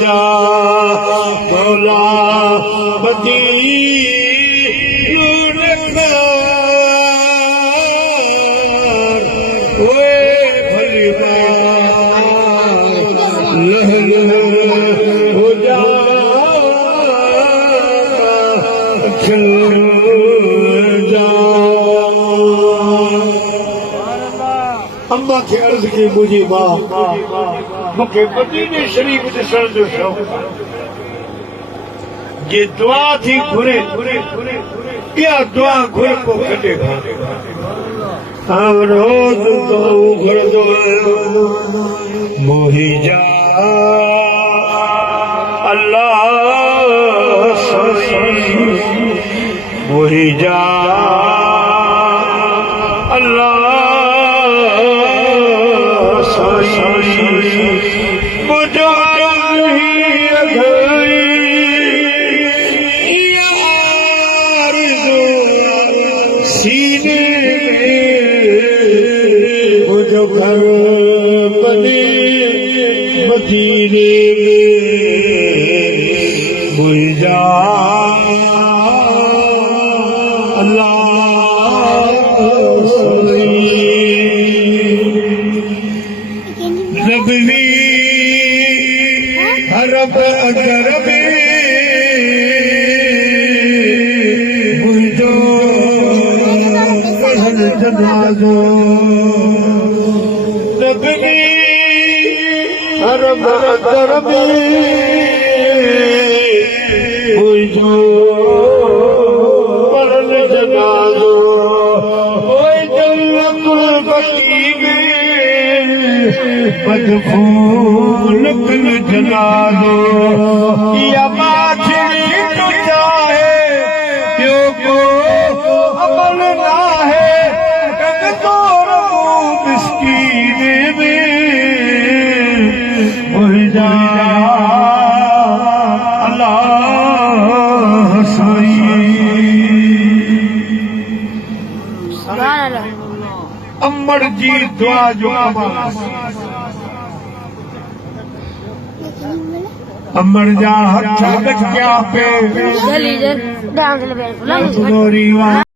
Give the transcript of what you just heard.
जा मौला बदी हो जा अम्मा खे अर्ज़ की मुंहिंजी मां मूंखे मदीने शरीफ़ ॾिसण जो शौक़ु जे दुआ थी घुरे इहा दुआ घुर को कॾे रोज़ घुरंदो मोही जा अल्लाह मोही जा अल्लाह सीने जो घर बने मदीने मुझ जा अल्लाह नबी हरब अगर मुझो जनाजो नबी हरब अगर मुझो पढ़ल जनाजो मदफून कल जनाज़ो या माछड़ी तो चाहे जो को अमल ना है तो मिस्कीने में हो जा अल्लाह सही अमर जी दुआ जो अमर जा हथ क्या पे